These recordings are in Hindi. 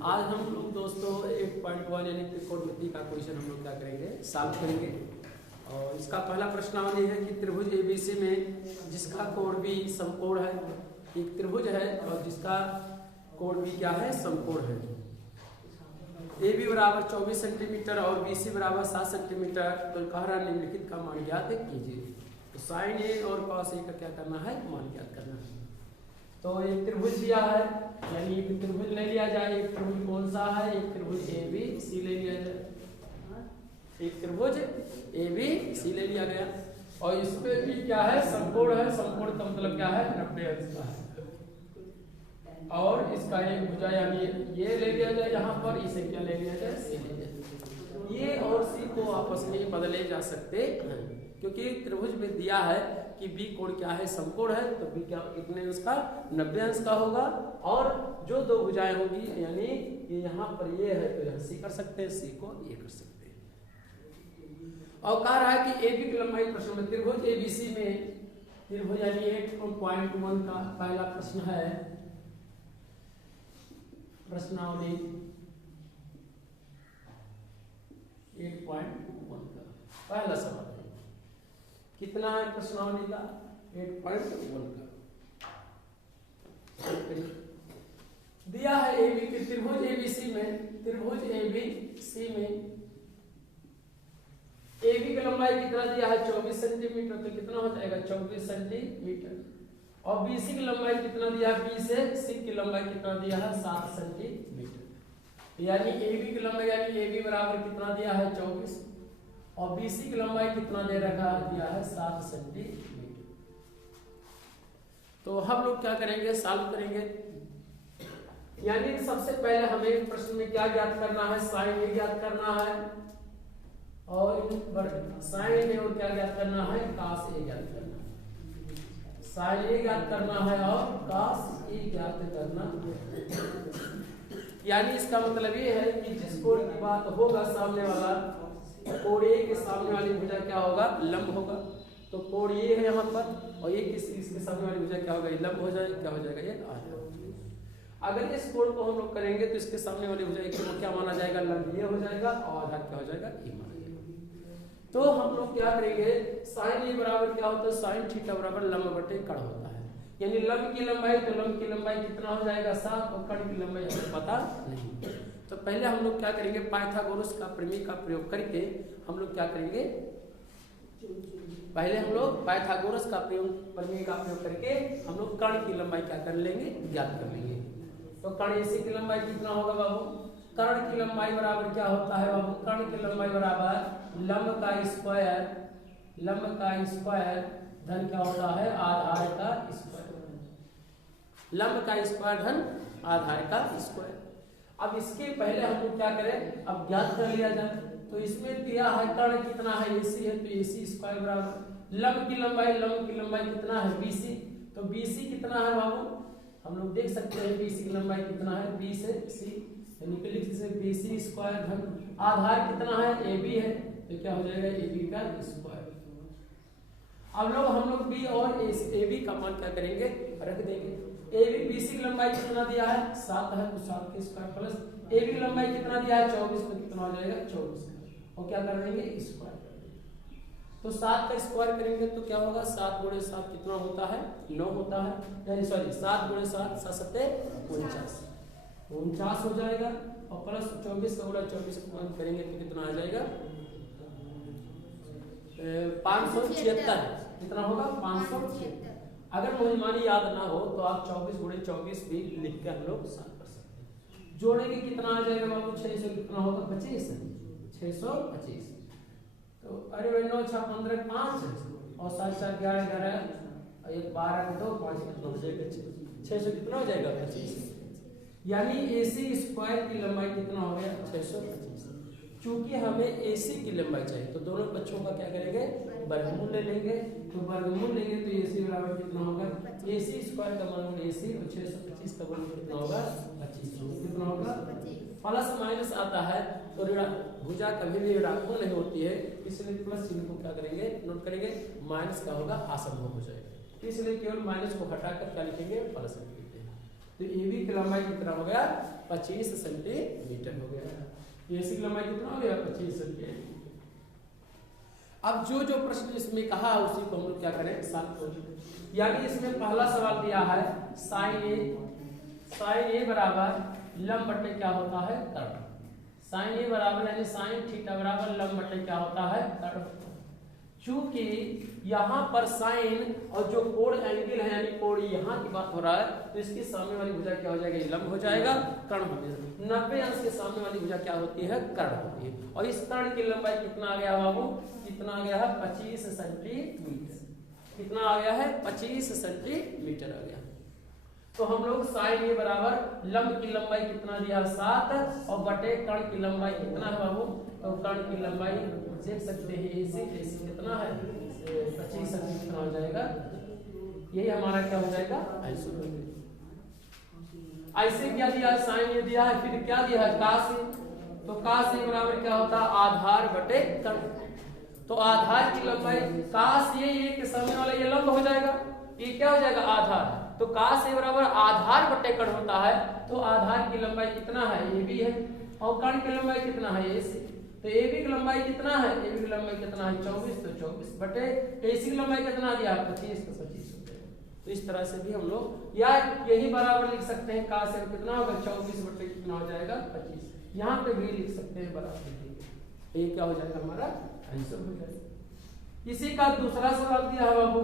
आज हम लोग दोस्तों 8.1 यानी त्रिकोणमिति का क्वेश्चन हम लोग क्या करेंगे, सॉल्व करेंगे। और इसका पहला प्रश्नावली है कि त्रिभुज एबीसी में जिसका कोण भी समकोण है, एक त्रिभुज है और जिसका कोण भी क्या है, समकोण है। ए बी बराबर 24 सेंटीमीटर और बी सी बराबर 7 सेंटीमीटर। तो कह रहा निम्नलिखित का मान ज्ञात कीजिए। तो साइन ए और कॉस ए का क्या करना है, मान ज्ञात करना है। तो एक त्रिभुज दिया है, यानी एक त्रिभुज ले लिया जाए। एक त्रिभुज कौन सा है, एक त्रिभुज ए बी सी ले लिया जाए। एक त्रिभुज ए बी सी ले लिया गया और इसमें भी क्या है, समकोण है। समकोण का मतलब क्या है, 90 अंश का है। और इसका एक भुजा यानी ये ले लिया जाए यहाँ पर, इसे क्या ले लिया जाए, सी ले लिया जाए। ये और सी को आपस में बदले जा सकते हैं, क्योंकि त्रिभुज में दिया है कि बी कोण क्या है, समकोण है। तो बी क्या कितने अंश का, 90 अंश का होगा। और जो दो भुजाएं होगी, यानी ये यहाँ पर ये है तो यहाँ सी कर सकते हैं, सी को ये कर सकते हैं। और कह रहा है कि ए बी की लंबाई प्रश्न में त्रिभुज एबीसी में त्रिभुज यानी 8.1 का पहला प्रश्न है। प्रश्नावली 8.1 का पहला सवाल है। कितना है प्रश्नावली का, 8.1 का। दिया है ए बी के त्रिभुज एबीसी में, त्रिभुज एबीसी में ए बी की लंबाई कितना दिया है, 24 सेंटीमीटर। तो कितना हो जाएगा, 24 सेंटीमीटर। और बीसी की लंबाई कितना दिया है, बी से सी की लंबाई कितना दिया है, 7 सेंटीमीटर। यानी ए बी की लंबाई यानी ए बी बराबर कितना दिया है, 24 और बीसी की लंबाई कितना दे रखा दिया है, 7 सेंटीमीटर। तो हम लोग क्या करेंगे, सॉल्व करेंगे। यानी सबसे पहले हमें प्रश्न में क्या ज्ञात करना है, साइन ए ज्ञात करना है और साइन ए और क्या ज्ञात करना है, कॉस ए ज्ञात करना है। साइन ए ज्ञात करना है और कॉस ए ज्ञात करना है। यानी इसका मतलब ये है कि जिस कोण की बात होगा, सामने वाला कोण ए के सामने वाली भुजा क्या होगा, लंब होगा। तो कोण ये है यहाँ पर और ये इसके सामने वाली भुजा क्या होगा, लंब हो जाएगा। क्या हो जाएगा, ये आधा। अगर इस कोण को हम लोग करेंगे तो इसके सामने वाली भुजा को क्या माना जाएगा, लंब ये हो जाएगा और आधा क्या हो जाएगा, ये माना जाएगा। तो हम लोग क्या करेंगे, साइन ए बराबर क्या होता है, साइन थीटा बराबर लंब बटे कण होता है। यानी लंब की लंबाई, तो लंब की लंबाई कितना हो जाएगा, 7 और कण की लंबाई हमें पता नहीं। तो पहले हम लोग क्या करेंगे, पाइथागोरस का प्रमेय का प्रयोग करके हम लोग क्या करेंगे, पहले हम लोग पाइथागोरस का प्रमेय का प्रयोग करके हम लोग कण की लंबाई क्या कर लेंगे, ज्ञात कर लेंगे। तो कण एसी की लंबाई कितना होगा बाबू, कर्ण की लंबाई बराबर क्या होता है बाबू, कर्ण की लंबाई बराबर लंब का स्क्वायर, लंब का स्क्वायर धन क्या होता है, आधार का स्क्वायर। लंब का स्क्वायर धन आधार का स्क्वायर। अब इसके पहले हम लोग क्या करें, अब ज्ञात कर लिया जाए। तो इसमें दिया है कर्ण कितना है, एसी है, तो एसी स्क्वायर बराबर लंब की लंबाई, लंब की लंबाई कितना है, बीसी। तो बीसी कितना है बाबू, हम लोग देख सकते हैं बीसी की लंबाई कितना है, बी से सी, यानी लिख सकते हैं बीसी स्क्वायर धन आधार कितना है, ए बी है। तो क्या हो जाएगा, ए बी का स्क्वायर। अब लोग हम लोग बी और ए बी का मान क्या करेंगे, रख देंगे। ए बी बीसी की लंबाई कितना दिया है, 7 है, तो 7 के स्क्वायर प्लस ए बी की लंबाई कितना दिया है, 24। तो कितना हो जाएगा, 24 और क्या कर देंगे, स्क्वायर कर देंगे। तो 7 का स्क्वायर करेंगे तो क्या होगा, 7 गुणे 7 कितना होता है, 9 होता है। यानी सॉरी 7 गुणे 7 7 सत्ते 49 हो जाएगा। और प्लस 24 का गुणा 24 करेंगे तो कितना आ जाएगा, 576। कितना होगा, 576। अगर मुझे याद ना हो तो आप 24 गुणे 24 भी लिख के हम लोग सॉल्व कर सकते हैं। जोड़ेंगे कितना आ जाएगा बाबू, 600 कितना होगा, 25 625। तो अरे भाई 9 6 15 5 और 7 4 11 11 1 12 के 2 5 कितना हो जाएगा, 600 कितना हो जाएगा, 25। यानी एसी स्क्वायर की लंबाई कितना हो गया, 625। चूंकि हमें एसी की लंबाई चाहिए तो दोनों पक्षों का क्या करेंगे, वर्गमूल ले लेंगे। तो वर्गमूल लेंगे तो एसी बराबर कितना होगा, एसी स्क्वायर का वर्गमूल एसी और 625 का वर्गमूल कितना होगा, 25। कितना होगा, प्लस माइनस आता है तो भुजा कभी भी ऋणात्मक नहीं होती है, इसलिए प्लस चिन्ह को क्या करेंगे, नोट करेंगे। माइनस का होगा, असंभव हो जाएगा, इसलिए केवल माइनस को हटाकर क्या लिखेंगे, प्लस लिखेंगे। तो AB की लंबाई कितना हो गया 25 सेंटीमीटर हो गया। AC की लंबाई कितना हो गया 25 सेंटीमीटर। अब जो जो प्रश्न इसमें कहा उसी को हम लोग क्या करें सॉल्व करें। यानी इसमें पहला सवाल दिया है साइन ए बराबर लंब बटे क्या होता है कर्ण। साइन ए बराबर यानी साइन थीटा बराबर लंब बटे क्या होता है कर्ण। चूंकि यहाँ पर साइन और जो कोण एंगल है यानी कोण यहाँ की बात हो रहा है तो इसकी सामने वाली भुजा क्या हो जाएगा ये लंब हो जाएगा कर्ण हो जाएगा। 90 अंश के सामने वाली भुजा क्या होती है कर्ण होती है। और इस कर्ण की लंबाई कितना आ गया बाबू कितना आ गया है 25 सेंटीमीटर। कितना आ गया है 25 सेंटीमीटर आ गया। तो हम लोग साइन ए बराबर लंब की लंबाई कितना दिया 7 और बटे कर्ण की लंबाई कितना है बाबू तो कर्ण की लंबाई देख सकते हैं AC कितना है 25 सेंटीमीटर हो जाएगा। यही हमारा क्या हो जाएगा आइसोमेट्रिक। ऐसे क्या दिया है साइन ए दिया है फिर क्या दिया है cos ए। तो cos ए बराबर क्या होता है आधार बटे कर्ण। तो आधार की लंबाई cos ए के सामने वाला ये लंब हो जाएगा ये क्या हो जाएगा आधार। तो cos ए बराबर आधार बटे कर्ण होता है। तो आधार की लंबाई कितना है AB है और कर्ण की लंबाई कितना है AC। तो AB की लंबाई कितना है AB की लंबाई कितना है 24 तो 24 बटे AC की लंबाई कितना दिया 25 तो 25 हो जाएगा। तो इस तरह से भी हम लोग या यही बराबर लिख सकते हैं cos ए कितना होगा 24 बटे कितना हो जाएगा 25। यहाँ पे भी लिख सकते हैं बराबर। ये क्या हो जाएगा हमारा आंसर हो जाएगा। इसी का दूसरा सवाल दिया है बाबू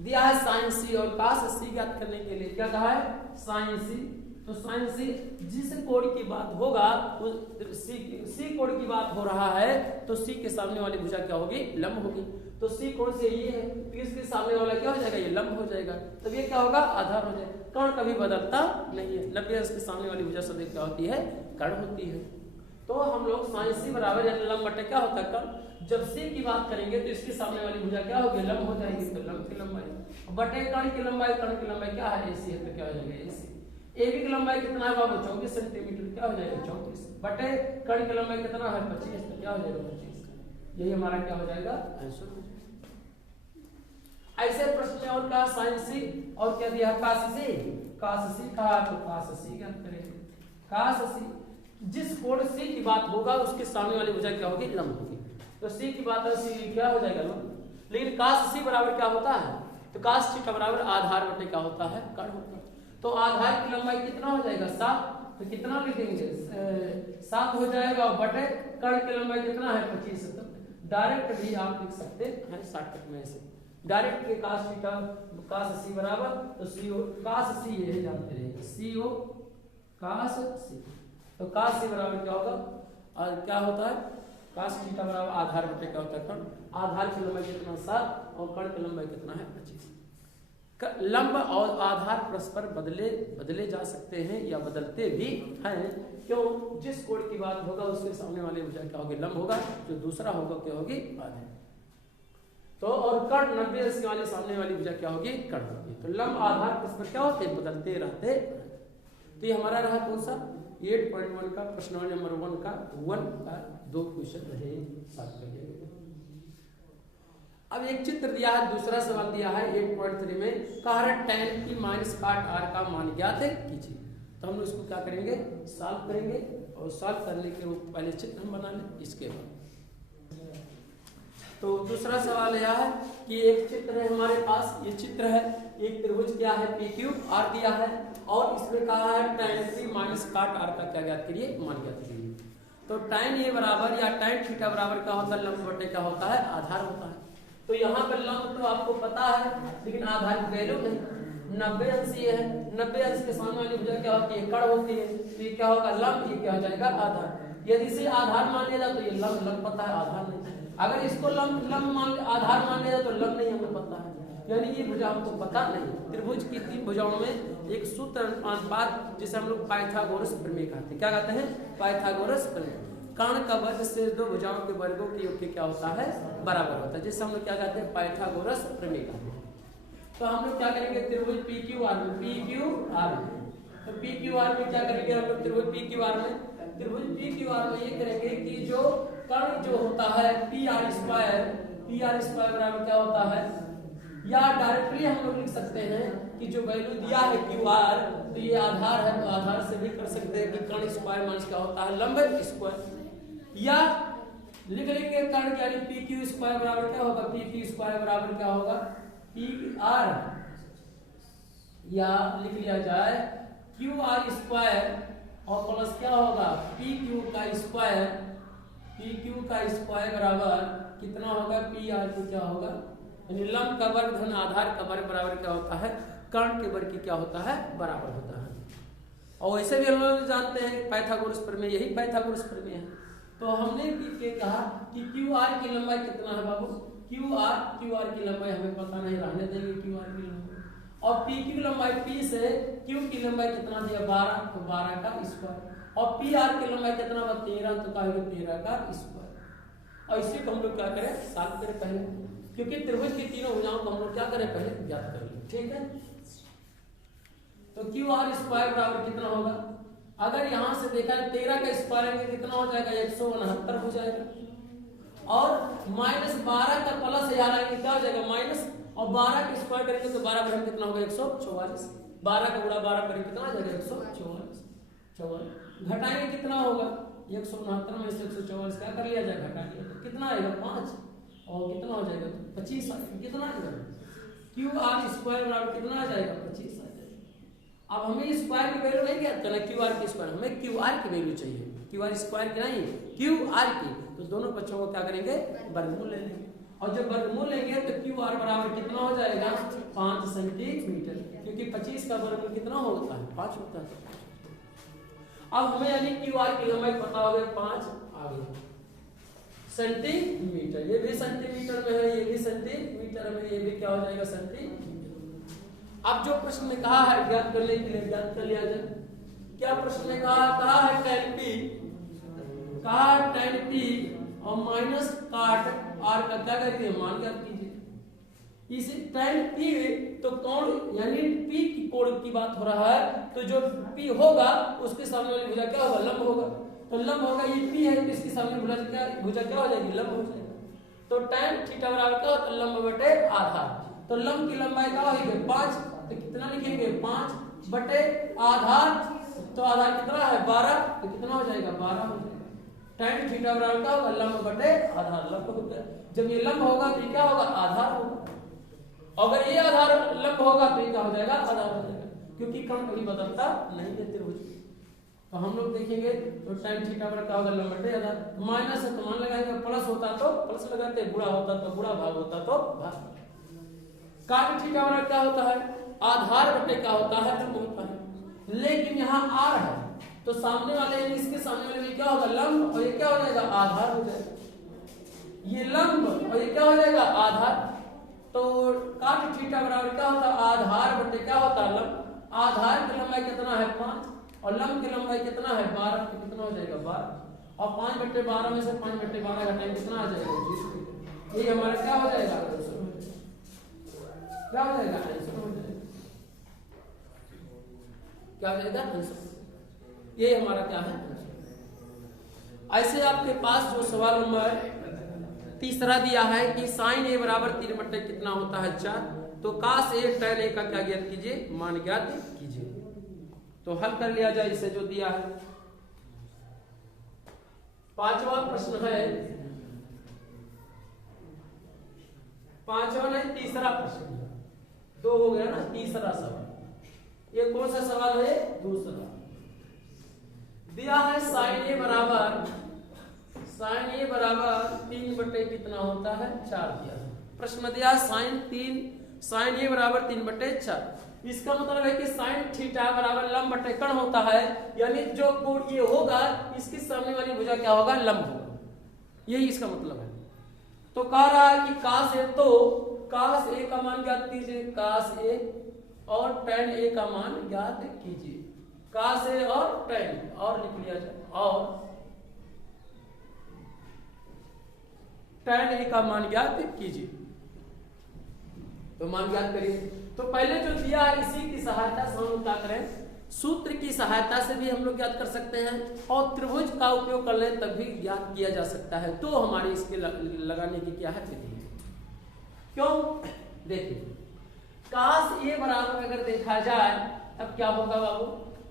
दिया है साइन सी और cos सी ज्ञात करने के लिए क्या कहा है साइन सी। तो साइन सी जिस कोण की बात होगा सी कोण की बात हो रहा है तो सी के सामने वाली भुजा क्या होगी लंब होगी। तो सी कोण से ये है तो इसके सामने वाला क्या हो जाएगा ये लंब हो जाएगा। तब ये क्या होगा आधार हो जाएगा। कर्ण कभी बदलता नहीं है 90 अंश के सामने वाली भुजा सदैव क्या होती है कर्ण होती है। तो हम लोग साइन सी बराबर यानी लंब बटे क्या होता है कर्ण। जब सी की बात करेंगे तो इसके सामने वाली भुजा क्या होगी लंब हो जाएगी। तो लंब की लंबाई बटे कर्ण की लंबाई क्या है AC है तो क्या हो जाएगा AC। AB की लंबाई कितना है बाबू 24 सेंटीमीटर क्या हो जाएगा 34 बटे कर्ण की लंबाई कितना है 25 तो क्या हो जाएगा 25। यही हमारा क्या हो जाएगा आंसर। ऐसे प्रश्न और का साइन सी और क्या दिया cos सी कहा तो cos सी ज्ञात करेंगे। cos सी जिस कोण C की बात होगा उसके सामने वाली भुजा क्या होगी लंब होगी। तो C की बात है C क्या हो जाएगा लंब। लेकिन cos सी बराबर क्या होता है तो cos थीटा बराबर आधार बटे क्या होता है कर्ण होता है। तो आधार की लंबाई कितना हो जाएगा 7 तो कितना लिखेंगे 7 हो जाएगा और बटे कर्ण की लंबाई कितना है 25। तो डायरेक्ट भी आप लिख सकते हैं शॉर्टकट में ऐसे डायरेक्ट के cos थीटा cos सी बराबर तो CO cos सी ये जानते रहेंगे CO cos सी। तो cos सी बराबर क्या होगा और क्या होता है cos थीटा बराबर आधार बटे क्या होता है कर्ण। आधार की लंबाई कितना 7 और कर्ण की लंबाई कितना है 25। लंब और आधार परस्पर बदले जा सकते हैं या बदलते भी हैं। क्यों जिस कोण की बात होगा उसके सामने वाली भुजा क्या होगी लंब होगा जो दूसरा होगा क्या होगी आधार। तो और कर्ण 90 अंश वाले सामने वाली भुजा क्या होगी कर्ण होगी। तो लंब आधार परस्पर क्या होते बदलते रहते। तो ये हमारा रहा कौन सा 8.1 का प्रश्न नंबर 1 का 1 का 2 क्वेश्चन रहे साथ करिए। अब एक चित्र दिया है दूसरा सवाल दिया है 8.3 में कहा है tan की माइनस काट r का मान ज्ञात कीजिए। तो हम उसको क्या करेंगे सॉल्व करेंगे और सॉल्व करने के पहले चित्र हम बना लें इसके बाद। तो दूसरा सवाल यह है कि एक चित्र है हमारे पास ये चित्र है एक त्रिभुज क्या है PQ R दिया है और इसमें कहा है tan की माइनस काट r का क्या ज्ञात करिए मान ज्ञात करिए। तो tan A बराबर या tan थीटा बराबर क्या होता है लंब बटे क्या होता है आधार होता है। तो यहाँ पर लंब तो आपको पता है लेकिन आधार की वैल्यू नहीं 90 अंश ये है 90 अंश के सामने वाली भुजा क्या होती है कर्ण होती है। तो ये क्या होगा लंब ये क्या हो जाएगा आधार। यदि इसे आधार मान लिया जाए तो ये लंब पता है आधार नहीं। अगर इसको लंब आधार मान लिया जाए तो लंब नहीं हमें पता है यानी ये भुजा हमको पता नहीं। त्रिभुज की 3 भुजाओं में एक सूत्र अनुपात जिसे हम लोग पाइथागोरस प्रमेय कहते हैं। क्या कहते हैं पाइथागोरस प्रमेय। कर्ण का वर्ग से 2 भुजाओं के वर्गों की योग क्या होता है बराबर होता है जिसे हम लोग क्या कहते हैं पाइथागोरस प्रमेय कहते हैं। तो हम लोग क्या करेंगे त्रिभुज PQR में तो PQR में क्या करेंगे हम लोग त्रिभुज PQR में ये करेंगे कि जो कर्ण जो होता है PR² बराबर क्या होता है या डायरेक्टली हम लोग लिख सकते हैं कि जो वैल्यू दिया है क्यू आर, तो ये आधार है, तो आधार से भी कर सकते हैं कि कर्ण स्क्वायर माइनस क्या होता है लंब स्क्वायर, या लिख लेंगे कर्ण यानी पी क्यू स्क्वायर बराबर क्या होगा, पी क्यू स्क्वायर बराबर क्या होगा पी आर, या लिख लिया जाए क्यू आर स्क्वायर और प्लस क्या होगा पी क्यू का स्क्वायर, पी क्यू का स्क्वायर बराबर कितना होगा पी आर क्यू क्या होगा, यानी लंब का वर्ग धन आधार का वर्ग बराबर क्या होता है कर्ण के वर्ग की क्या होता है बराबर होता है। और वैसे भी हम लोग जानते हैं पाइथागोरस प्रमेय, यही पाइथागोरस प्रमेय है। तो हमने के कहा कि क्यू आर की लंबाई कितना है बाबू, क्यू आर की लंबाई हमें पता नहीं, रहने देंगे क्यू आर की लंबाई, और पी क्यू लंबाई पी से क्यू की लंबाई कितना दिया 12, तो 12 का स्क्वायर, और पी आर की लंबाई कितना हुआ 13, तो कहेंगे 13 का स्क्वायर। और इसी को हम लोग क्या करें सॉल्व करें पहले, क्योंकि त्रिभुज की तीनों भुजाओं को हम लोग क्या करें पहले ज्ञात कर लें, ठीक है। तो क्यू आर स्क्वायर बराबर कितना होगा, अगर यहां से देखा 13 का स्क्वायर में कितना हो जाएगा 169 हो जाएगा, और -12 का प्लस यहाँ आएंगे क्या हो जाएगा माइनस, और 12 का स्क्वायर करेंगे तो 12 बराबर कितना होगा 144, 12 का गुणा 12 करेंगे कितना आ जाएगा 144, घटाएंगे कितना होगा 169 में से 144 क्या कर लिया जाएगा घटा लिया, तो कितना आएगा 5, और कितना हो जाएगा 25, कितना आएगा क्यू आर स्क्वायर बराबर कितना आ जाएगा 25 आ जाएगा। अब हमें स्क्वायर की वैल्यू नहीं ज्ञात करना, क्यू आर की स्क्वायर, हमें क्यू आर की वैल्यू चाहिए, क्यू आर स्क्वायर की नहीं क्यू आर की, तो दोनों पक्षों को क्या करेंगे वर्गमूल ले लेंगे, और जब वर्गमूल लेंगे तो क्यू आर बराबर कितना हो जाएगा 5 सेंटीमीटर, क्योंकि 25 का वर्गमूल कितना होता है 5 होता है। अब हमें यानी क्यू आर की लंबाई पता हो गया 5 आ गया सेंटीमीटर, ये भी सेंटीमीटर में है, ये भी सेंटीमीटर में, ये भी क्या हो जाएगा सेंटीमीटर। अब जो प्रश्न में कहा है ज्ञात करने के लिए ज्ञात कर लिया जाए, क्या प्रश्न में कहा है tan p और माइनस काट r का क्या करेंगे मान ज्ञात कीजिए। इस tan p तो कोण यानी p की कोण की बात हो रहा है, तो जो p होगा उसके सामने वाली भुजा क्या होगा लंब होगा, तो लंब होगा ये p है, तो इसके सामने भुजा क्या हो जाएगी लंब हो जाएगी, तो tan थीटा बराबर क्या होता है लंब बटे आधार, तो लंब की लंबाई क्या होगी 5, तो कितना लिखेंगे 5 बटे आधार, तो आधार कितना है 12, तो कितना हो जाएगा 12 हो जाएगा, tan थीटा बराबर क्या होगा लंब बटे आधार, लंब हो गया, जब ये लंब होगा तो क्या होगा आधार होगा, अगर ये आधार लंब होगा तो ये क्या हो जाएगा आधार हो जाएगा, क्योंकि कर्ण कभी बदलता नहीं है त्रिभुज। तो हम लोग देखेंगे तो tan थीटा बराबर क्या होगा लंब बटे आधार, माइनस है तो मान लगाएंगे, प्लस होता तो प्लस लगाते, गुणा होता तो गुणा, भाग होता तो भाग। काट थीटा बराबर क्या होता है आधार बटे क्या होता है लंब होता है, लेकिन यहाँ आर है तो सामने वाले यानी इसके सामने वाले में क्या होगा लंब, और ये क्या हो जाएगा आधार हो जाएगा, ये लंब और ये क्या हो जाएगा आधार, तो काट थीटा बराबर क्या होता है आधार बटे क्या होता है लंब, आधार की लंबाई कितना है 5 और लंब की लंबाई कितना है 12, तो कितना हो जाएगा 12, और 5 बटे 12 में से 5 बटे 12 घटाएंगे कितना आ जाएगा 20, ये हमारा क्या हो जाएगा क्या हो जाएगा आंसर हो जाएगा, क्या हो जाएगा आंसर, ये हमारा क्या है आंसर। ऐसे आपके पास जो सवाल नंबर तीसरा दिया है कि साइन ए बराबर 3 बटे कितना होता है 4, तो काश ए tan ए का क्या ज्ञात कीजिए मान ज्ञात कीजिए, तो हल कर लिया जाए इसे जो दिया है। पांचवा प्रश्न है, पांचवा नहीं तीसरा प्रश्न, 2 हो गया ना, तीसरा सवाल, ये कौन सा सवाल है दूसरा, दिया है साइन ए बराबर 3 बटे कितना होता है 4 दिया है, प्रश्न दिया साइन ए बराबर 3 बटे 4, इसका मतलब है कि साइन थीटा बराबर लंब बटे कर्ण होता है, यानी जो कोण ये होगा इसके सामने वाली भुजा क्या होगा लंब होगा, यही इसका मतलब है। तो कह रहा है कि काश ए, तो काश ए का मान ज्ञात कीजिए, काश ए और tan ए का मान ज्ञात कीजिए, काश ए और tan और लिख लिया जाए, और tan ए का मान ज्ञात कीजिए, तो मान ज्ञात करिए। तो पहले जो दिया है इसी की सहायता से हम क्या करें, सूत्र की सहायता से भी हम लोग ज्ञात कर सकते हैं, और त्रिभुज का उपयोग कर लें तब भी ज्ञात किया जा सकता है, तो हमारी इसके लगाने की क्या है विधि है। क्यों देखिए काश ए बराबर अगर देखा जाए तब क्या होगा बाबू,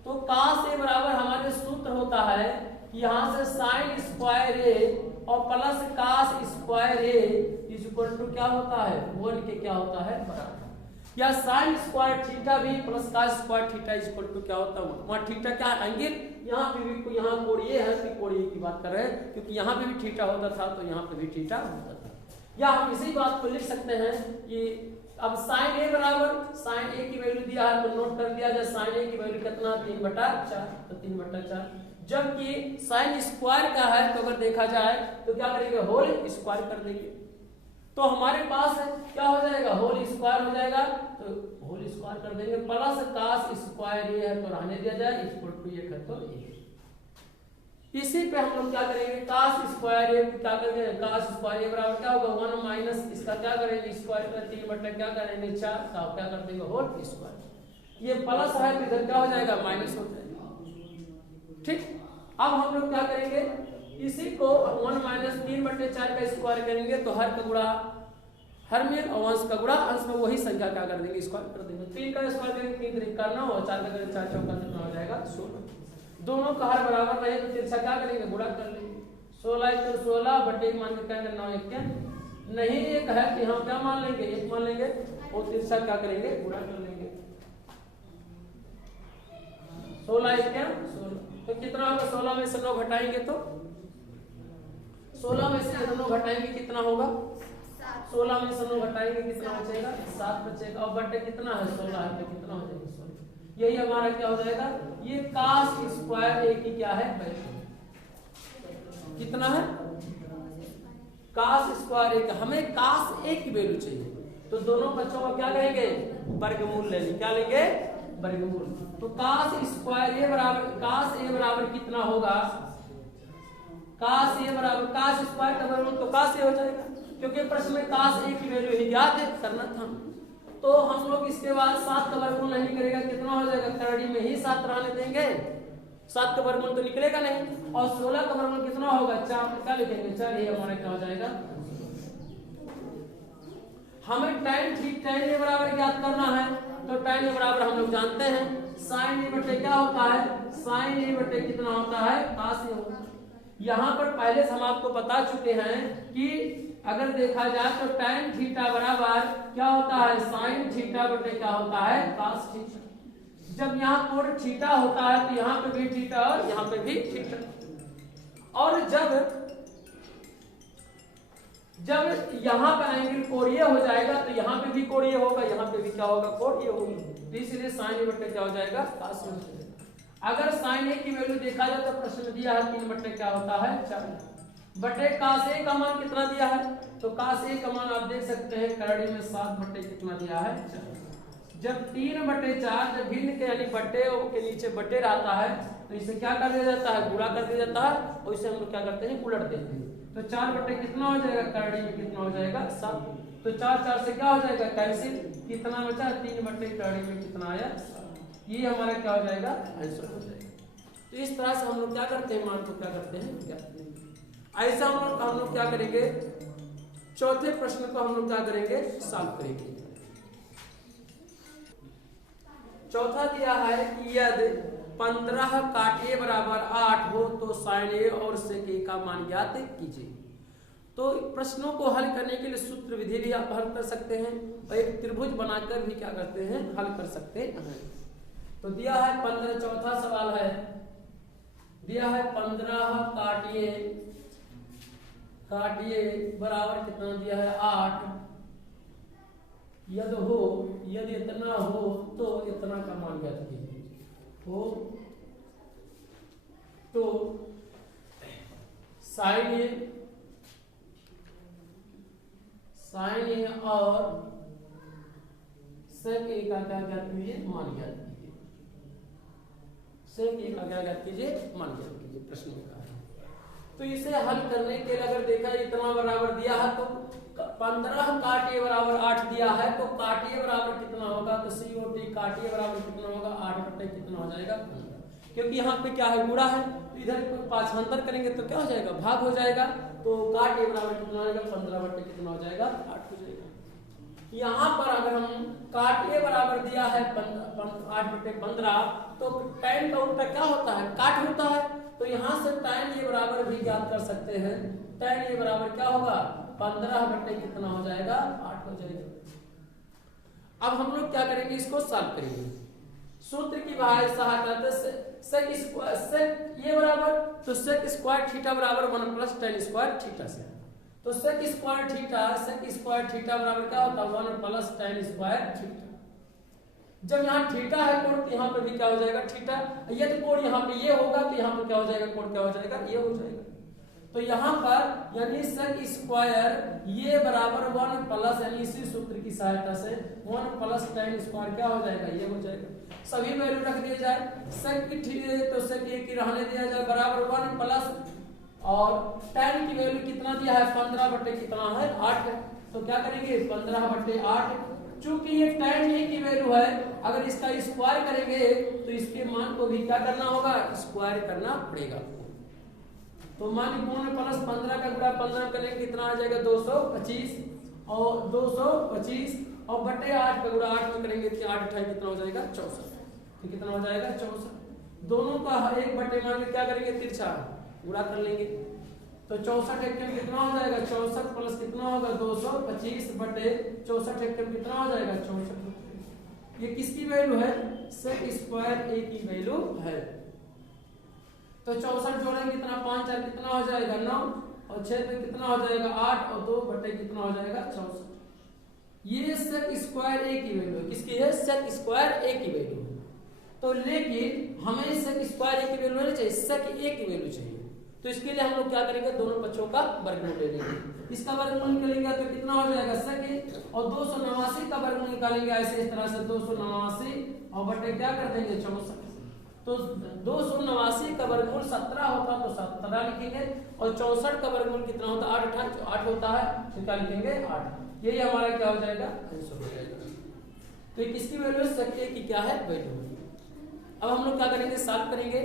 तो काश ए बराबर हमारे सूत्र होता है कि यहाँ से साइन स्क्वायर ए और plus cos square A is equal to क्या होता है 1 के क्या होता है बराबर, या साइन स्क्वायर थीटा भी plus cos square theta is equal to क्या होता है, वहाँ थीटा क्या एंगल, यहाँ पे भी यहाँ कोण ये है कि कोण ए की बात कर रहे हैं, क्योंकि यहाँ पे भी थीटा होता था तो यहाँ पे भी थीटा होता था। या हम इसी बात को लिख सकते हैं कि अब साइन ए बराबर साइन ए की वैल्यू दिया है तो नोट कर दिया जाए, साइन ए की वैल्यू कितना 3/4, तो 3/4, जबकि साइन स्क्वायर का है तो अगर देखा जाए तो क्या करेंगे होल स्क्वायर कर देंगे, तो हमारे पास क्या हो जाएगा होल स्क्वायर हो जाएगा, तो होल स्क्वायर कर देंगे, प्लस काश स्क्वायर ये है तो रहने दिया जाए इक्वल टू ये है तो ये। इसी पे हम लोग क्या करेंगे काश स्क्वायर ए क्या करेंगे, काश स्क्वायर ए बराबर क्या होगा 1 माइनस इसका क्या करेंगे स्क्वायर का 3 क्या करेंगे 4 का क्या कर देंगे होल स्क्वायर, ये प्लस है तो इधर क्या हो जाएगा माइनस हो जाएगा। ठीक, अब हम लोग क्या करेंगे इसी को 1 माइनस 3/4 का स्क्वायर करेंगे तो हर का गुणा हर में और अंश का गुणा अंश में वही संख्या क्या कर देंगे स्क्वायर कर देंगे, 3 का स्क्वायर करेंगे 3 3 का 9 और 4 का करेंगे 4 चौका कितना हो जाएगा 16, दोनों का हर बराबर रहे तो तिरछा क्या करेंगे गुणा कर लेंगे, 16 1 16 बटे 1 मान के कहेंगे 9 1 क्या नहीं एक है कि हम क्या मान लेंगे 1 मान लेंगे और तिरछा क्या करेंगे गुणा कर लेंगे, 16 1 क्या 16 तो कितना होगा 16 में से 9 घटाएंगे तो 16 में से 9 घटाएंगे कितना होगा 16 में से 9 घटाएंगे कितना बचेगा 7 बचेगा, और बटे कितना है 16 है तो कितना हो जाएगा 16, यही हमारा क्या हो जाएगा ये काश स्क्वायर ए की क्या है वैल्यू कितना है काश स्क्वायर ए का, हमें काश ए की वैल्यू चाहिए तो दोनों बच्चों का क्या करेंगे वर्गमूल लेंगे, क्या लेंगे वर्गमूल, तो काश स्क्वायर ए बराबर काश ए बराबर कितना होगा काश ए बराबर काश स्क्वायर का वर्गमूल तो काश ए हो जाएगा, क्योंकि प्रश्न में काश ए की वैल्यू ही याद करना था, तो हम लोग इसके बाद 7 का वर्गमूल नहीं करेगा कितना हो जाएगा करड़ी में ही 7 रहने देंगे, 7 का वर्गमूल तो निकलेगा नहीं, और 16 का वर्गमूल कितना होगा 4 क्या लिखेंगे 4, ये हमारा क्या हो जाएगा, हमें tan ए बराबर ज्ञात करना है तो tan ए बराबर हम लोग जानते हैं sin ए बटे क्या होता है sin ए बटे कितना होता है cos ए होता है, यहाँ पर पहले से हम आपको बता चुके हैं कि अगर देखा जाए तो tan थीटा बराबर क्या होता है sin थीटा बटे क्या होता है cos थीटा, जब यहाँ कोण थीटा होता है तो यहाँ पे भी थीटा और यहाँ पे भी थीटा, और जब यहाँ पे एंगल कोणीय हो जाएगा तो यहाँ पे भी कोणीय होगा, यहाँ पे भी क्या होगा कोणीय होगी, तो इसलिए sin ए बटे क्या हो जाएगा cos ए हो जाएगा। अगर sin ए की वैल्यू देखा जाए तो प्रश्न में दिया है 3 बटे क्या होता है 4 बटे cos ए का मान कितना दिया है, तो cos ए का मान आप देख सकते हैं करड़ी में 7 बटे कितना दिया है 4, जब 3/4 जब भिन्न के यानी बटे के नीचे बटे रहता है तो इसे क्या कर दिया जाता है गुणा कर दिया जाता है, और इसे हम लोग क्या करते हैं उलट देते हैं, तो 4 बटे कितना हो जाएगा करड़ी में कितना हो जाएगा 7, तो 4 4 से क्या हो जाएगा कैंसिल, कितना बचा 3 बटे करड़ी में कितना आया 7, ये हमारा क्या हो जाएगा आंसर हो जाएगा। तो इस तरह से हम लोग क्या करते हैं मान को क्या करते हैं ऐसा हम लोग क्या करेंगे चौथे प्रश्न को हम लोग क्या करेंगे सॉल्व करेंगे। चौथा दिया है कि यदि 15 काट ए बराबर 8 हो तो साइन ए और सेक ए का मान ज्ञात कीजिए। तो प्रश्नों को हल करने के लिए सूत्र विधि भी आप हल कर सकते हैं और एक त्रिभुज बनाकर भी क्या करते हैं हल कर सकते हैं। तो दिया है 15, चौथा सवाल है दिया है 15 काटिए बराबर कितना दिया है 8, यदि इतना हो तो इतना का मान ज्ञात कीजिए। हो तो साइन ए और सेक ए का क्या ज्ञात कीजिए मान ज्ञात कीजिए। सेक ए का क्या ज्ञात कीजिए मान ज्ञात कीजिए प्रश्न में कहा है। तो इसे हल करने के लिए अगर देखा इतना बराबर दिया है तो 15 काट ए बराबर 8 दिया है तो काट ए बराबर कितना होगा तो COT काट ए बराबर कितना होगा 8 बटे कितना हो जाएगा 15, क्योंकि यहाँ पे क्या है गुणा है तो इधर पांचवांतर करेंगे तो क्या हो जाएगा भाग हो जाएगा, तो काट ए बराबर कितना हो जाएगा 15 बटे कितना हो जाएगा 8 हो जाएगा। यहाँ पर अगर हम काट ए बराबर दिया है 8/15, तो tan का उल्टा क्या होता है, काट होता है। तो यहाँ से tan ए बराबर भी ज्ञात कर सकते हैं। tan ए बराबर क्या होगा, 15 कितना हो जाएगा, 8 हो जाएगा। अब हम लोग क्या करेंगे, इसको सॉल्व करेंगे। सूत्र की सहायता से sec ये बराबर, तो sec स्क्वायर थीटा बराबर 1 प्लस tan स्क्वायर थीटा से। तो sec स्क्वायर थीटा बराबर क्या होता है, 1 प्लस tan स्क्वायर थीटा। जब यहाँ थीटा है कोण, तो यहाँ पे भी क्या हो जाएगा, थीटा। यदि कोण यहाँ पे ये होगा, तो यहाँ पे क्या हो जाएगा, कोण क्या हो जाएगा, ये हो जाएगा। तो यहाँ पर यानी sec स्क्वायर ये बराबर 1 प्लस, यानी इसी सूत्र की सहायता से 1 प्लस tan स्क्वायर क्या हो जाएगा, ये हो जाएगा। सभी वैल्यू रख दिए जाए, sec तो sec ए की रहने दिया जाए बराबर 1 प्लस, और tan की वैल्यू कितना दिया है, 15 कितना है, 8 है। तो क्या करेंगे, 15/8। चूंकि ये tan ए की वैल्यू है, अगर इसका स्क्वायर करेंगे तो इसके मान को भी क्या करना होगा, स्क्वायर करना पड़ेगा। तो मान लीजिए प्लस 15 का गुणा 15 करेंगे कितना आ जाएगा, 225, और 225 और बटे 8 का गुणा 8 में करेंगे तो 8 अठाई कितना हो जाएगा, 64। तो कितना हो जाएगा, 64। दोनों का 1 बटे मान के क्या करेंगे, तिरछा गुणा कर लेंगे। तो 64 एकम कितना हो जाएगा, 64 प्लस कितना होगा, 225 बटे 64 एकम कितना हो जाएगा, 64। ये किसकी वैल्यू है, sec स्क्वायर ए की वैल्यू है। तो 64 जोड़ेंगे कितना, 5 4 कितना हो जाएगा, 9, और 6 में कितना हो जाएगा, 8, और 2 बटे कितना हो जाएगा, 64। ये sec स्क्वायर ए की वैल्यू है। किसकी है, sec स्क्वायर ए की वैल्यू। तो लेकिन हमें sec स्क्वायर ए की वैल्यू नहीं चाहिए, sec ए की वैल्यू चाहिए। तो इसके लिए हम लोग क्या करेंगे, दोनों पक्षों का वर्गमूल ले लेंगे। इसका वर्गमूल निकालेंगे तो कितना हो जाएगा, sec ए, और 289 का वर्गमूल निकालेंगे ऐसे इस तरह से, 289 और बटे क्या कर देंगे, 64। तो 289 का वर्गमूल 17 होता तो 17 लिखेंगे, और 64 का वर्गमूल कितना होता, 8 होता है, तो क्या लिखेंगे, 8। यही हमारा क्या हो जाएगा, आंसर हो जाएगा। तो ये किसकी वैल्यू है, sec ए की क्या है, वैल्यू। अब हम लोग क्या करेंगे, सॉल्व करेंगे।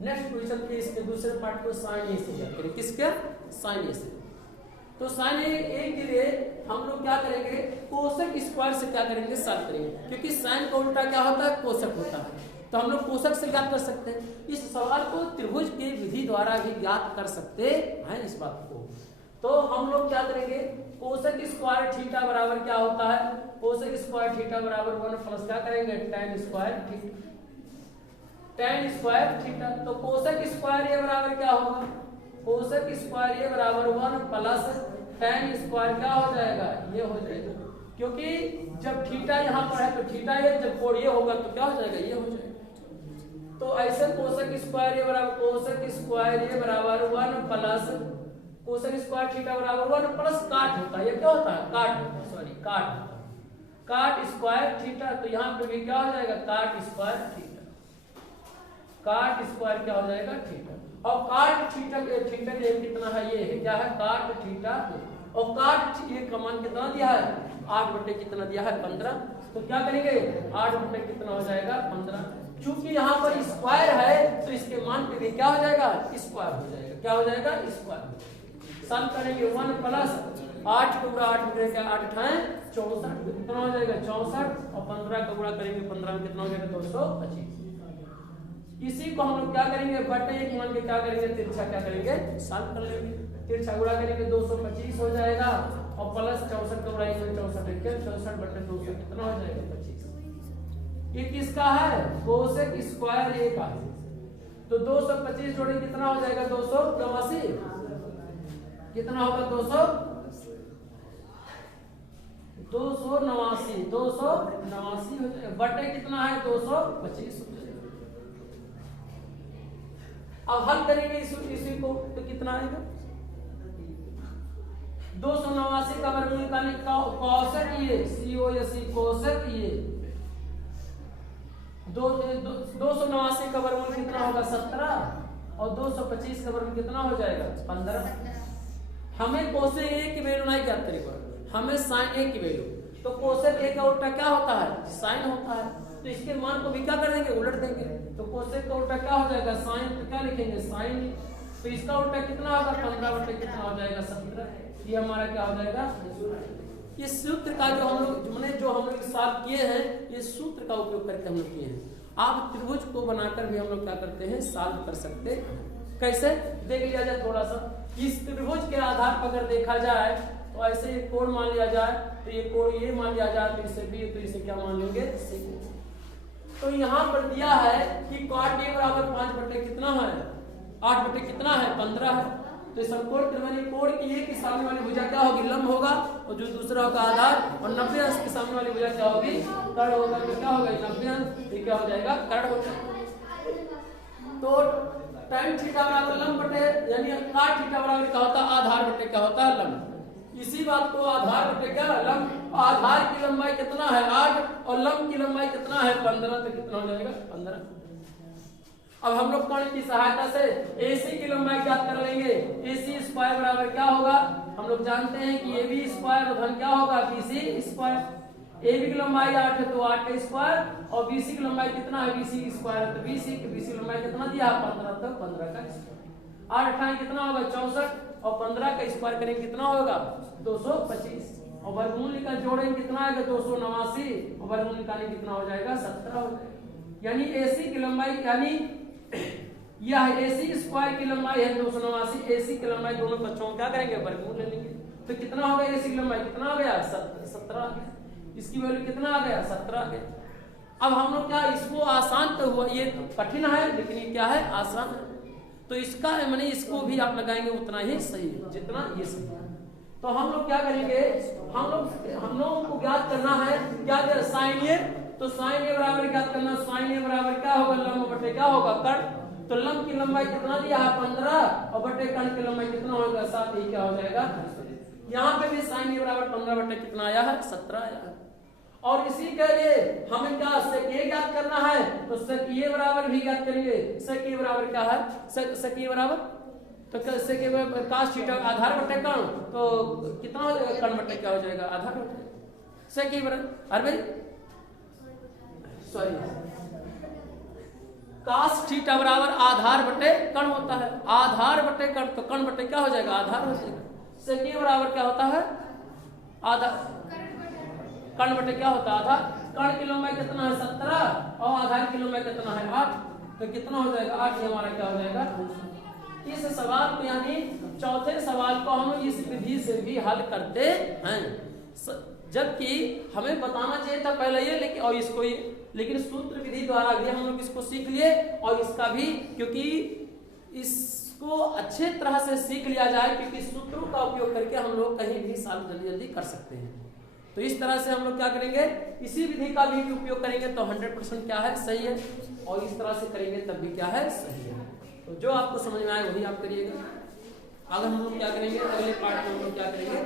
नेक्स्ट क्वेश्चन के इसके दूसरे पार्ट को sin ए से याद करें। किसका, sin ए से। तो sin ए के लिए हम लोग क्या करेंगे, कोसेक स्क्वायर से क्या करेंगे, सॉल्व करेंगे। क्योंकि sin का उल्टा क्या होता है, कोसेक होता है, तो हम लोग कोसेक से ज्ञात कर सकते हैं। इस सवाल को त्रिभुज की विधि द्वारा भी ज्ञात कर सकते हैं इस बात को। तो हम लोग क्या करेंगे, कोसेक स्क्वायर थीटा बराबर क्या होता है, कोसेक स्क्वायर थीटा बराबर 1 प्लस क्या करेंगे, tan square theta. tan square theta, तो कोसेक स्क्वायर ये बराबर क्या होगा, कोसेक स्क्वायर ये बराबर 1 प्लस tan स्क्वायर क्या हो जाएगा, ये हो जाएगा। क्योंकि जब थीटा यहाँ पर है तो थीटा ये, जब कोण ये होगा तो क्या हो जाएगा, ये हो जाएगा। तो ऐसे कोसेक स्क्वायर ये बराबर, कोसेक स्क्वायर ये बराबर 1 प्लस, कोसेक स्क्वायर थीटा बराबर 1 प्लस काट होता है, ये क्या होता है, काट होता है, सॉरी काट, काट स्क्वायर थीटा। तो यहाँ पे भी क्या हो जाएगा, काट स्क्वायर थीटा, काट स्क्वायर क्या हो जाएगा, थीटा। और काट थीटा के कितना है, ये है क्या है, काट थीटा। और काट ये का मान कितना दिया है, 8 बटे कितना दिया है, 15। तो क्या करेंगे, 8 बटे कितना हो जाएगा, 15। चूंकि यहाँ पर स्क्वायर है तो इसके मान पे भी क्या हो जाएगा, स्क्वायर हो जाएगा, क्या हो जाएगा, स्क्वायर। सम करेंगे 1 प्लस 8 का गुणा 8 करेंगे, 8 अठाएं 64, कितना हो जाएगा, 64, और 15 का गुणा करेंगे 15 में कितना हो जाएगा, 225। इसी को हम लोग क्या करेंगे, बटे 1 मान के क्या करेंगे, तिरछा क्या करेंगे, सॉल्व कर लेंगे। तिरछा गुणा करेंगे 225 हो जाएगा, और प्लस 64 का गुणा 64 बटे 200 कितना हो जाएगा, 25। ये किसका है, कोसेक स्क्वायर ए का है। तो 225 जोड़े कितना हो जाएगा, 289, कितना होगा, 289 हो जाएगा, बटे कितना है, 225। अब हल करेंगे इसी को, तो कितना आएगा, 289 का वर्गमूल निकालने का, कोसेक ये COSE कोसेक ये 289 का वर्गमूल कितना होगा, 17, और 225 का वर्गमूल कितना हो जाएगा, 15। हमें कोसेक ए की वैल्यू नहीं ज्ञात करेगा, हमें साइन ए की वैल्यू। तो कोसेक ए का उल्टा क्या होता है, साइन होता है। तो इसके मान को भी क्या कर देंगे, उलट देंगे। तो कोसेक का उल्टा क्या हो जाएगा, साइन। तो क्या लिखेंगे, साइन। तो इसका उल्टा कितना होगा, 15 बटे कितना हो जाएगा, 17। ये हमारा क्या हो जाएगा, ये सूत्र का जो हम लोग सॉल्व किए हैं, ये सूत्र का उपयोग करके हम लोग किए हैं। आप त्रिभुज को बनाकर भी हम लोग क्या करते हैं, सॉल्व कर सकते हैं। कैसे देख लिया जाए थोड़ा सा। इस त्रिभुज के आधार पर अगर देखा जाए तो ऐसे एक कोण मान लिया जाए, तो ये कोण ये मान लिया जाए, तो इसे भी, तो इसे क्या मान लेंगे, तो यहाँ पर दिया है कि cot A बराबर 5 बटे कितना है, 8 बटे कितना है, 15 है। तो समकोण त्रिभुज कोण की एक की सामने वाली भुजा क्या होगी, लंब होगा, और जो दूसरा होगा आधार, और 90 अंश के सामने वाली भुजा क्या होगी, कर्ण होगा। तो क्या होगा 90 अंश, ये क्या हो जाएगा, कर्ण हो जाएगा। तो tan थीटा बराबर लंब बटे, यानी cot थीटा बराबर क्या होता है, आधार बटे क्या होता है, लंब। इसी बात को आधार बटे क्या, लंब। आधार की लंबाई कितना है 8 और लंब की लंबाई कितना है 15, तो कितना हो जाएगा 15। अब हम लोग कर्ण की सहायता से AC की लंबाई ज्ञात कर लेंगे। AC स्क्वायर बराबर क्या होगा, हम लोग जानते हैं कि AB स्क्वायर धन क्या होगा, BC स्क्वायर। AB की लंबाई 8 है तो 8 का स्क्वायर, और BC की लंबाई कितना है, BC स्क्वायर है तो BC की लंबाई कितना दिया 15, तो 15 का स्क्वायर। 8 अठाई कितना होगा 64, और 15 का स्क्वायर करेंगे कितना होगा 225, और वर्गमूल निकाल जोड़ेंगे कितना आएगा 289, और वर्गमूल निकालेंगे कितना हो जाएगा 17 हो जाएगा। यानी AC की लंबाई, यानी यह AC स्क्वायर की लंबाई है 289, AC की लंबाई दोनों बच्चों क्या करेंगे, वर्गमूल ले लेंगे। तो कितना हो गया AC की लंबाई, कितना हो गया 17, इसकी वैल्यू कितना आ गया 17 आ गया। अब हम लोग क्या, इसको आसान तो हुआ, ये कठिन है लेकिन ये क्या है, आसान है। तो इसका मैंने इसको भी आप लगाएंगे उतना ही सही है जितना ये सही है। तो हम लोग क्या करेंगे, हम लोगों को ज्ञात करना है क्या, साइन ए। तो साइन ए बराबर ज्ञात करना, साइन ए बराबर क्या होगा, लंब बटे क्या होगा, कर्ण। तो लंब की लंबाई कितना दिया है 15, और बटे कर्ण की लंबाई कितना होगा 7, ये क्या हो जाएगा। यहाँ पे भी साइन ए बराबर 15 बटे कितना आया है 17 आया है। और इसी के लिए हमें क्या sec a ज्ञात करना है, तो sec a बराबर भी ज्ञात करेंगे। sec a बराबर क्या है, sec a बराबर, तो sec a बराबर cos थीटा आधार बटे कर्ण, तो कितना हो जाएगा, कर्ण बटे क्या हो जाएगा, आधार बटे। sec a बराबर, अरे सॉरी, cos थीटा बराबर आधार बटे कर्ण होता है, आधार बटे कर्ण, तो कर्ण बटे क्या हो जाएगा, आधार हो जाएगा। sec a बराबर क्या होता है, आधार, कर्ण बटे क्या होता है, आधार। कर्ण की लंबाई कितना है 17, और आधार की लंबाई कितना है 8, तो कितना हो जाएगा 8, ये हमारा क्या हो जाएगा। इस सवाल को, यानी चौथे सवाल को हम इस विधि से भी हल करते हैं, जबकि हमें बताना चाहिए था पहले ये, लेकिन और इसको ये, लेकिन सूत्र विधि द्वारा भी हम लोग इसको सीख लिए, और इसका भी, क्योंकि इसको अच्छे तरह से सीख लिया जाए, क्योंकि सूत्रों का उपयोग करके हम लोग कहीं भी सॉल्व जल्दी जल्दी कर सकते हैं। तो इस तरह से हम लोग क्या करेंगे, इसी विधि का भी उपयोग करेंगे तो 100% क्या है, सही है, और इस तरह से करेंगे तब भी क्या है, सही है। तो जो आपको समझ में आए वही आप करिएगा। अगर हम लोग क्या करेंगे, अगले पार्ट में हम लोग क्या करेंगे,